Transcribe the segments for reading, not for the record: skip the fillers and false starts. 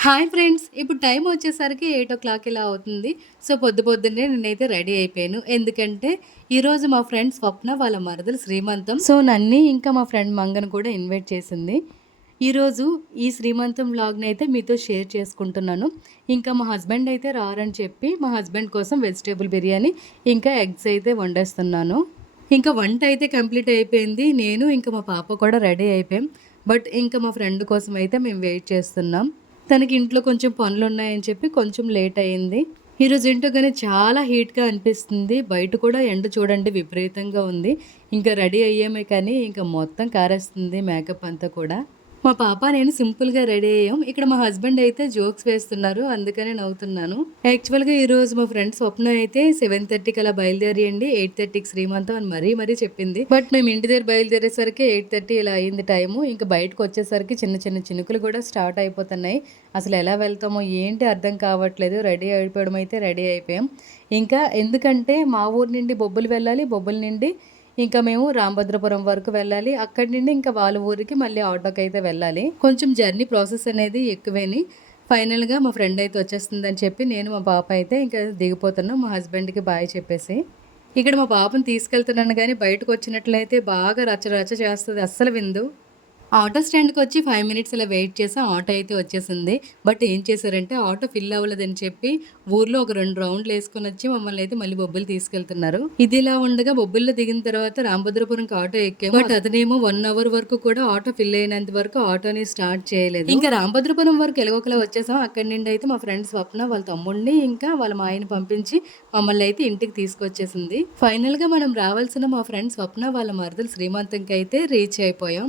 Hi friends! ఇప్పుడు time వచ్చేసరికి 8:00 ఇలా అవుతుంది. సో, పొద్దున్నే నేనైతే రెడీ అయిపోయాను. ఎందుకంటే, ఈరోజు మా ఫ్రెండ్ స్వప్న వాళ్ళ మరదలు శ్రీమంతం. సో, నన్ని ఇంకా మా ఫ్రెండ్ మంగను కూడా ఇన్వైట్ చేసింది. ఈరోజు ఈ శ్రీమంతం వ్లాగ్‌ని అయితే మీతో షేర్ చేసుకుంటున్నాను. ఇంకా మా హస్బెండ్ అయితే రారని చెప్పి, మా హస్బెండ్ కోసం వెజిటబుల్ బిర్యానీ, ఇంకా ఎగ్స్ అయితే వండేస్తున్నాను. ఇంకా వంట అయితే కంప్లీట్ అయిపోయింది. నేను ఇంకా మా పాప కూడా రెడీ అయిపోయాం. బట్ ఇంకా మా ఫ్రెండ్ కోసం అయితే మేము వెయిట్ చేస్తున్నాం. తనకి ఇంట్లో కొంచెం పనులున్నాయని చెప్పి కొంచెం లేట్ అయింది. ఈరోజు ఏంటో గానీ చాలా హీట్‌గా అనిపిస్తుంది. బయట కూడా ఎండ చూడండి విపరీతంగా ఉంది. ఇంకా రెడీ అయ్యామే కానీ ఇంకా మొత్తం కారేస్తుంది మేకప్ అంతా కూడా. మా పాప నేను సింపుల్‌గా రెడీ అయ్యాం. ఇక్కడ మా హస్బెండ్ అయితే జోక్స్ వేస్తున్నారు. అందుకనే నవ్వుతున్నాను. యాక్చువల్‌గా ఈరోజు మా ఫ్రెండ్ స్వప్న అయితే 7:30కి అలా బయలుదేరియండి. 8:30కి శ్రీమంతం అని మరీ చెప్పింది. బట్ మేము ఇంటి దగ్గర బయలుదేరేసరికి 8:30 ఇలా అయింది టైము. ఇంకా బయటకొచ్చేసరికి చిన్న చిన్న చినుకులు కూడా స్టార్ట్ అయిపోతున్నాయి. అసలు ఎలా వెళ్తామో ఏంటి అర్థం కావట్లేదు. రెడీ అయిపోవడం అయితే రెడీ అయిపోయాం. ఇంకా ఎందుకంటే మా ఊరు నుండి బొబ్బిలి వెళ్ళాలి. బొబ్బిలి నుండి ఇంకా మేము రామభద్రపురం వరకు వెళ్ళాలి. అక్కడి నుండి ఇంకా వాళ్ళ ఊరికి మళ్ళీ ఆటోకైతే వెళ్ళాలి. కొంచెం జర్నీ ప్రాసెస్ అనేది ఎక్కువేని. ఫైనల్‌గా మా ఫ్రెండ్ అయితే వచ్చేస్తుందని చెప్పి నేను మా పాప అయితే ఇంకా దిగిపోతున్నాం. మా హస్బెండ్‌కి బాయ్ చెప్పేసి. ఇక్కడ మా పాపని తీసుకెళ్తున్నాను గానీ బయటకొచ్చినట్లయితే బాగా రచ్చ రచ్చ చేస్తది. అస్సలు వినదు. ఆటో స్టాండ్‌కొచ్చి 5 మినిట్స్ ఇలా వెయిట్ చేసాం. ఆటో అయితే వచ్చేసింది. బట్ ఏం చేశారంటే ఆటో ఫిల్ అవ్వలేదని చెప్పి ఊర్లో ఒక 2 రౌండ్‌లేసుకొనొచ్చి మమ్మల్ని అయితే మళ్ళీ బొబ్బిలి తీసుకెళ్తున్నారు. ఇదిలా ఉండగా బొబ్బిలిలో దిగిన తర్వాత రామభద్రపురంకి ఆటో ఎక్కాము. బట్ అతనేమో 1 అవర్ వరకు కూడా ఆటో ఫిల్ అయినంత వరకు ఆటోని స్టార్ట్ చేయలేదు. ఇంకా రామభద్రపురం వరకు ఎలాగోకలా వచ్చేసాం. అక్కడి నుండి అయితే మా ఫ్రెండ్ స్వప్న వాళ్ళ తమ్ముడిని ఇంకా వాళ్ళ మాయని పంపించి మమ్మల్ని అయితే ఇంటికి తీసుకొచ్చేసింది. ఫైనల్‌గా మనం రావాల్సిన మా ఫ్రెండ్ స్వప్న వాళ్ళ మరదలు శ్రీమంతంకి అయితే రీచ్ అయిపోయాం.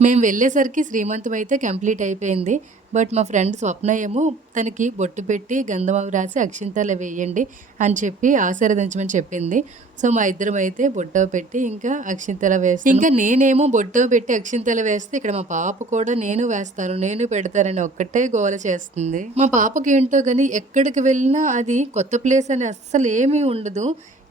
మేము వెళ్ళేసరికి శ్రీమంతం అయితే కంప్లీట్ అయిపోయింది. బట్ మా ఫ్రెండ్ స్వప్న ఏమో తనకి బొట్టు పెట్టి గంధం అవి రాసి అక్షింతలు వేయండి అని చెప్పి ఆశీర్వదించమని చెప్పింది. సో మా ఇద్దరం అయితే బొట్టో పెట్టి ఇంకా అక్షింతలు వేస్తాం. ఇంకా నేనేమో బొట్టో పెట్టి అక్షింతలు వేస్తే ఇక్కడ మా పాప కూడా నేను వేస్తాను నేను పెడతానని ఒక్కటే గోల చేస్తుంది. మా పాపకి ఏంటో కానీ ఎక్కడికి వెళ్ళినా అది కొత్త ప్లేస్ అని అస్సలు ఏమీ ఉండదు.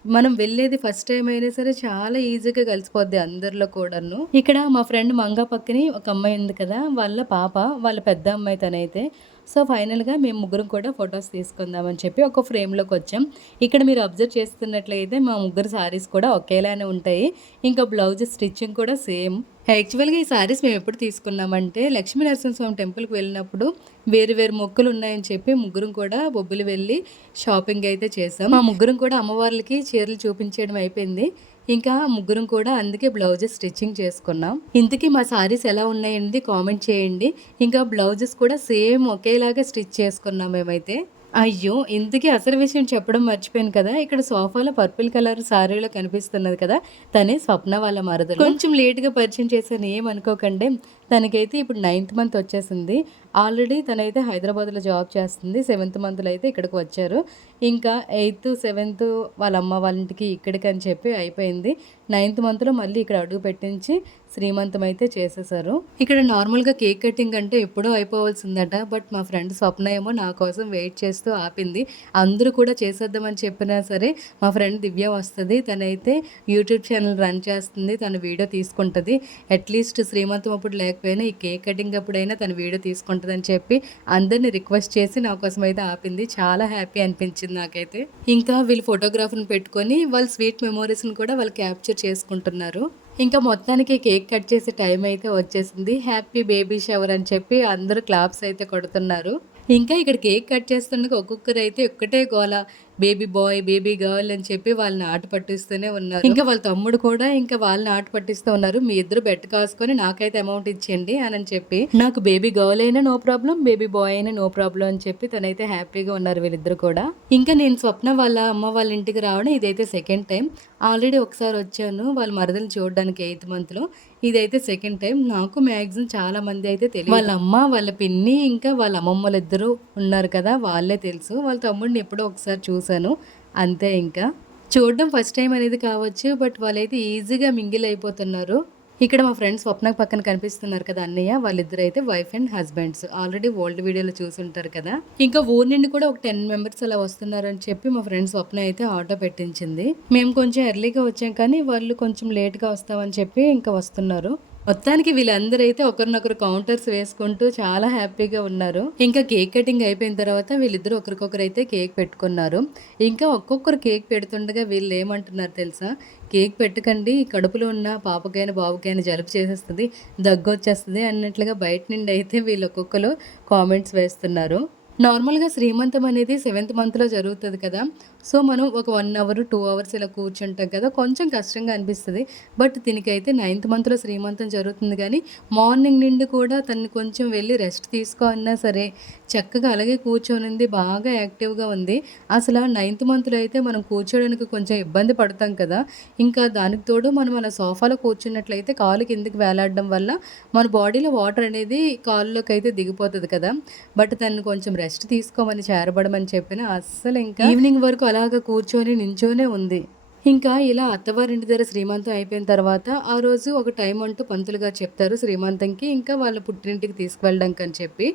మనం వెళ్ళేది ఫస్ట్ టైం అయినా సరే చాలా ఈజీగా కలిసిపోద్ది అందరిలో కూడాను. ఇక్కడ మా ఫ్రెండ్ మంగ పక్కనే ఒక అమ్మాయి ఉంది కదా, వాళ్ళ పాప వాళ్ళ పెద్ద అమ్మాయి తనైతే. సో ఫైనల్గా మేము ముగ్గురం కూడా ఫొటోస్ తీసుకుందామని చెప్పి ఒక ఫ్రేమ్లోకి వచ్చాం. ఇక్కడ మీరు అబ్జర్వ్ చేస్తున్నట్లయితే మా ముగ్గురు సారీస్ కూడా ఒకేలానే ఉంటాయి. ఇంకా బ్లౌజ్ స్టిచ్చింగ్ కూడా సేమ్. యాక్చువల్గా ఈ సారీస్ మేము ఎప్పుడు తీసుకున్నామంటే లక్ష్మీ నరసింహస్వామి టెంపుల్కి వెళ్ళినప్పుడు వేరు వేరు మొక్కులు ఉన్నాయని చెప్పి ముగ్గురం కూడా బొబ్బిలి వెళ్ళి షాపింగ్ అయితే చేసాం. మా ముగ్గురం కూడా అమ్మవార్లకి చీరలు చూపించడం అయిపోయింది. ఇంకా ముగ్గురం కూడా అందుకే బ్లౌజెస్ స్టిచ్చింగ్ చేసుకున్నాం. ఇంతకీ మా సారీస్ ఎలా ఉన్నాయండి కామెంట్ చేయండి. ఇంకా బ్లౌజెస్ కూడా సేమ్ ఒకేలాగా స్టిచ్ చేసుకున్నాం మేమైతే. అయ్యో! ఇంతకీ అసలు విషయం చెప్పడం మర్చిపోయాను కదా! ఇక్కడ సోఫాలో పర్పుల్ కలర్ సారీలో కనిపిస్తున్నది కదా! తనే స్వప్న వాళ్ళ మరదలు. కొంచెం లేట్‌గా పరిచయం చేశాను ఏమనుకోకండి. తనకైతే ఇప్పుడు 9థ్ మంత్ వచ్చేసింది. ఆల్రెడీ తనైతే హైదరాబాద్‌లో జాబ్ చేస్తుంది. 7థ్ మంత్‌లో అయితే ఇక్కడికి వచ్చారు. ఇంకా 8థ్, 7థ్ వాళ్ళ అమ్మ వాళ్ళ ఇంటికి ఇక్కడికని చెప్పి అయిపోయింది. 9థ్ మంత్‌లో మళ్ళీ ఇక్కడ అడుగు పెట్టించి శ్రీమంతం అయితే చేసేసారు. ఇక్కడ నార్మల్‌గా కేక్ కటింగ్ అంటే ఎప్పుడో అయిపోవాల్సిందట. బట్ మా ఫ్రెండ్ స్వప్న ఏమో నా కోసం వెయిట్ చేస్తూ ఆపింది. అందరూ కూడా చేసేద్దామని చెప్పినా సరే మా ఫ్రెండ్ దివ్య వస్తది. తనైతే యూట్యూబ్ ఛానల్ రన్ చేస్తుంది. తను వీడియో తీసుకుంటది. అట్‌లీస్ట్ శ్రీమంతం అప్పుడు లేకపోయినా ఈ కేక్ కటింగ్ అప్పుడైనా తను వీడియో తీసుకుంటదని చెప్పి అందరిని రిక్వెస్ట్ చేసి నా కోసం అయితే ఆపింది. చాలా హ్యాపీ అనిపించింది నాకైతే. ఇంకా వీళ్ళు ఫోటోగ్రాఫర్‌ని పెట్టుకొని వాళ్ళ స్వీట్ మెమోరీస్‌ని కూడా వాళ్ళు క్యాప్చర్ చేసుకుంటున్నారు. ఇంకా మొత్తానికి కేక్ కట్ చేసే టైం అయితే వచ్చేసింది. హ్యాపీ బేబీ షవర్ అని చెప్పి అందరూ క్లాప్స్ అయితే కొడుతున్నారు. ఇంకా ఇక్కడ కేక్ కట్ చేస్తుండగా ఒక్కొక్కరైతే ఒక్కటే గోల బేబీ బాయ్, బేబీ గర్ల్ అని చెప్పి వాళ్ళని ఆట పట్టిస్తూనే ఉన్నారు. ఇంకా వాళ్ళ తమ్ముడు కూడా ఇంకా వాళ్ళని ఆట పట్టిస్తూ ఉన్నారు. మీ ఇద్దరు బెట్ కాసుకొని నాకైతే అమౌంట్ ఇచ్చేయండి అని చెప్పి. నాకు బేబీ గర్ల్ అయినా నో ప్రాబ్లం, బేబీ బాయ్ అయినా నో ప్రాబ్లం అని చెప్పి తనైతే హ్యాపీగా ఉన్నారు వీళ్ళిద్దరు కూడా. ఇంకా నేను స్వప్న వాళ్ళ అమ్మ వాళ్ళ ఇంటికి రావడం ఇదైతే సెకండ్ టైం. ఆల్రెడీ ఒకసారి వచ్చాను వాళ్ళ మరదలు చూడడానికి 8th మంత్లో. ఇదైతే సెకండ్ టైం. నాకు మ్యాక్సిమం చాలా మంది అయితే తెలియదు. వాళ్ళ అమ్మ, వాళ్ళ పిన్ని ఇంకా వాళ్ళ అమ్మమ్మలు ఇద్దరు ఉన్నారు కదా, వాళ్ళే తెలుసు. వాళ్ళ తమ్ముడిని ఎప్పుడో ఒకసారి చూశాను అంతే. ఇంకా చూడడం ఫస్ట్ టైం అనేది కావచ్చు. బట్ వాళ్ళైతే ఈజీగా మింగిల్ అయిపోతున్నారు. ఇక్కడ మా ఫ్రెండ్స్ స్వప్న పక్కన కనిపిస్తున్నారు కదా అన్నయ్య, వాళ్ళిద్దరు అయితే wife and husbands. Already old వీడియోలో చూసుంటారు కదా. ఇంకా ఊరు నుండి కూడా ఒక 10 మెంబర్స్ అలా వస్తున్నారని చెప్పి మా ఫ్రెండ్ స్వప్న అయితే ఆటో పెట్టించింది. మేము కొంచెం ఎర్లీగా వచ్చాం కానీ వాళ్ళు కొంచెం లేట్గా వస్తామని చెప్పి ఇంకా వస్తున్నారు. మొత్తానికి వీళ్ళందరూ అయితే ఒకరినొకరు కౌంటర్స్ వేసుకుంటూ చాలా హ్యాపీగా ఉన్నారు. ఇంకా కేక్ కటింగ్ అయిపోయిన తర్వాత వీళ్ళిద్దరూ ఒకరికొకరు అయితే కేక్ పెట్టుకున్నారు. ఇంకా ఒక్కొక్కరు కేక్ పెడుతుండగా వీళ్ళు ఏమంటున్నారు తెలుసా? కేక్ పెట్టకండి, కడుపులో ఉన్న పాపకైనా బాబుకైనా జలుబు చేసేస్తుంది, దగ్గు వచ్చేస్తుంది అన్నట్లుగా బయట నుండి అయితే వీళ్ళు ఒక్కొక్కరు కామెంట్స్ వేస్తున్నారు. నార్మల్‌గా శ్రీమంతం అనేది సెవెంత్ మంత్‌లో జరుగుతది కదా! సో, మనం ఒక 1 అవర్, 2 అవర్స్ ఇలా కూర్చుంటాం కదా! కొంచెం కష్టంగా అనిపిస్తది. బట్ దీనికైతే నైన్త్ మంత్‌లో శ్రీమంతం జరుగుతుంది గానీ, మార్నింగ్ నుండి కూడా తను కొంచెం వెళ్లి రెస్ట్ తీసుకో అన్నా సరే, చక్కగా అలాగే కూర్చొనుంది. బాగా యాక్టివ్‌గా ఉంది. అసల నైన్త్ మంత్‌లో అయితే మనం కూర్చోడానికి కొంచెం ఇబ్బంది పడతాం కదా! ఇంకా దానికి తోడు మనం అలా సోఫాలో కూర్చున్నట్లయితే కాలు కిందకి వేలాడడం వల్ల మన బాడీలో వాటర్ అనేది కాళ్ళలోకైతే దిగిపోతది కదా! బట్ తనని కొంచెం రెస్ట్ తీసుకోమని చేరబడమని చెప్పిన అస్సలు ఇంకా ఈవినింగ్ వరకు అలాగా కూర్చొని నించోనే ఉంది. ఇంకా ఇలా అత్తవారింటి దగ్గర శ్రీమంతం అయిపోయిన తర్వాత ఆ రోజు ఒక టైం అంటూ పంతులు గారు చెప్తారు శ్రీమంతంకి ఇంకా వాళ్ళ పుట్టింటికి తీసుకువెళ్ళడానికి అని చెప్పి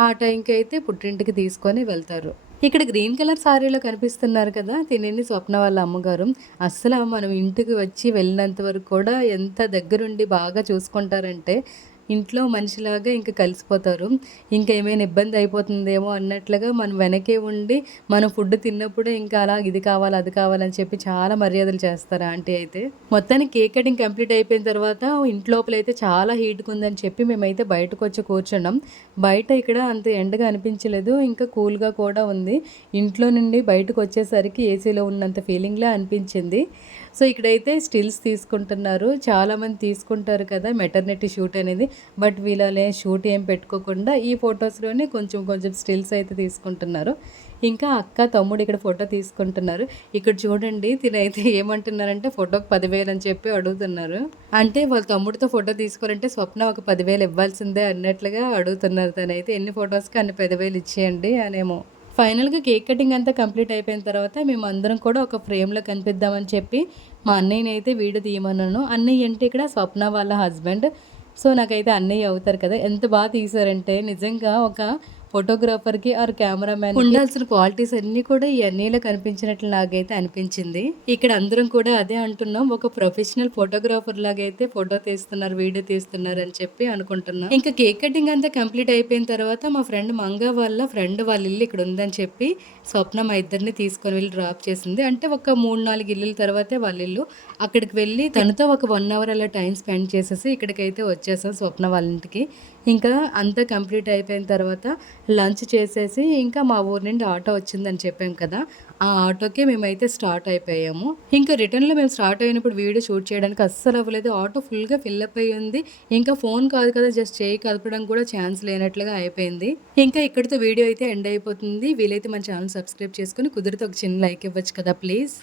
ఆ టైంకి అయితే పుట్టింటికి తీసుకొని వెళ్తారు. ఇక్కడ గ్రీన్ కలర్ సారీలో కనిపిస్తున్నారు కదా! తినేని స్వప్న వాళ్ళ అమ్మగారు. అస్సలు మనం ఇంటికి వచ్చి వెళ్ళినంత వరకు కూడా ఎంత దగ్గరుండి బాగా చూసుకుంటారంటే ఇంట్లో మనిషిలాగా ఇంక కలిసిపోతారు. ఇంకా ఏమైనా ఇబ్బంది అయిపోతుందేమో అన్నట్లుగా మనం వెనకే ఉండి, మనం ఫుడ్ తిన్నప్పుడే ఇంకా అలా ఇది కావాలి, అది కావాలని చెప్పి చాలా మర్యాదలు చేస్తారు ఆంటీ అయితే. మొత్తానికి కేక్ కటింగ్ కంప్లీట్ అయిపోయిన తర్వాత ఇంట్లోపలైతే చాలా హీట్‌గా ఉందని చెప్పి మేమైతే బయటకొచ్చి కూర్చున్నాం. బయట ఇక్కడ అంత ఎండగా అనిపించలేదు. ఇంకా కూల్‌గా కూడా ఉంది. ఇంట్లో నుండి బయటకొచ్చేసరికి ఏసీలో ఉన్నంత ఫీలింగ్‌లా అనిపించింది. సో, ఇక్కడైతే స్టిల్స్ తీసుకుంటున్నారు. చాలామంది తీసుకుంటారు కదా! మెటర్నిటీ షూట్ అనేది. బట్ వీళ్ళలే షూట్ ఏం పెట్టుకోకుండా ఈ ఫొటోస్‌లోనే కొంచెం కొంచెం స్టిల్స్ అయితే తీసుకుంటున్నారు. ఇంకా అక్క, తమ్ముడు ఇక్కడ ఫోటో తీసుకుంటున్నారు. ఇక్కడ చూడండి తినైతే ఏమంటున్నారంటే ఫోటోకి 10,000 అని చెప్పి అడుగుతున్నారు. అంటే వాళ్ళ తమ్ముడితో ఫోటో తీసుకోవాలంటే స్వప్న ఒక 10,000 ఇవ్వాల్సిందే అన్నట్లుగా అడుగుతున్నారు. తనైతే ఎన్ని ఫోటోస్‌కి అన్ని 10,000 ఇచ్చేయండి అనేమో. ఫైనల్‌గా కేక్ కటింగ్ అంతా కంప్లీట్ అయిపోయిన తర్వాత మేమందరం కూడా ఒక ఫ్రేమ్‌లో కనిపిద్దామని చెప్పి మా అన్నయ్యనైతే వీడియో తీయమన్నాను. అన్నయ్య అంటే ఇక్కడ స్వప్న వాళ్ళ హస్బెండ్. సో, నాకైతే అన్నయ్య అవుతారు కదా! ఎంత తీశారంటే నిజంగా ఒక ఫోటోగ్రాఫర్‌కి ఆర్ కెమెరా‌మ్యాన్‌కి ఉండాల్సిన క్వాలిటీస్ అన్నీ కూడా ఈ అన్నయ్యలో కనిపించినట్లు నాకైతే అనిపించింది. ఇక్కడ అందరం కూడా అదే అంటున్నాం. ఒక ప్రొఫెషనల్ ఫోటోగ్రాఫర్ లాగైతే ఫోటో తీస్తున్నారు, వీడియో తీస్తున్నారు అని చెప్పి అనుకుంటున్నాం. ఇంకా కేక్ కటింగ్ అంతా కంప్లీట్ అయిపోయిన తర్వాత మా ఫ్రెండ్ మంగ వాళ్ళ ఫ్రెండ్ వాళ్ళ ఇల్లు ఇక్కడ ఉందని చెప్పి స్వప్న మా ఇద్దరిని తీసుకొని వెళ్ళి డ్రాప్ చేసింది. అంటే ఒక 3, 4 ఇల్లుల తర్వాతే వాళ్ళ ఇల్లు. అక్కడికి వెళ్ళి తనతో ఒక 1 అవర్ అలా టైం స్పెండ్ చేసేసి ఇక్కడికైతే వచ్చేసాం స్వప్న వాళ్ళ ఇంటికి. ఇంకా అంతా కంప్లీట్ అయిపోయిన తర్వాత లంచ్ చేసేసి ఇంకా మా ఊరు నుండి ఆటో వచ్చిందని చెప్పాం కదా! ఆ ఆటోకే మేమైతే స్టార్ట్ అయిపోయాము. ఇంకా రిటర్న్‌లో మేము స్టార్ట్ అయినప్పుడు వీడియో షూట్ చేయడానికి అస్సలు అవ్వలేదు. ఆటో ఫుల్‌గా ఫిల్లప్ అయ్యి ఉంది. ఇంకా ఫోన్ కాదు కదా! జస్ట్ చేయి కదపడం కూడా ఛాన్స్ లేనట్లుగా అయిపోయింది. ఇంకా ఇక్కడితో వీడియో అయితే ఎండ్ అయిపోతుంది. వీలైతే మన ఛానల్ సబ్స్క్రైబ్ చేసుకొని కుదిరితే ఒక చిన్న లైక్ ఇవ్వచ్చు కదా ప్లీజ్.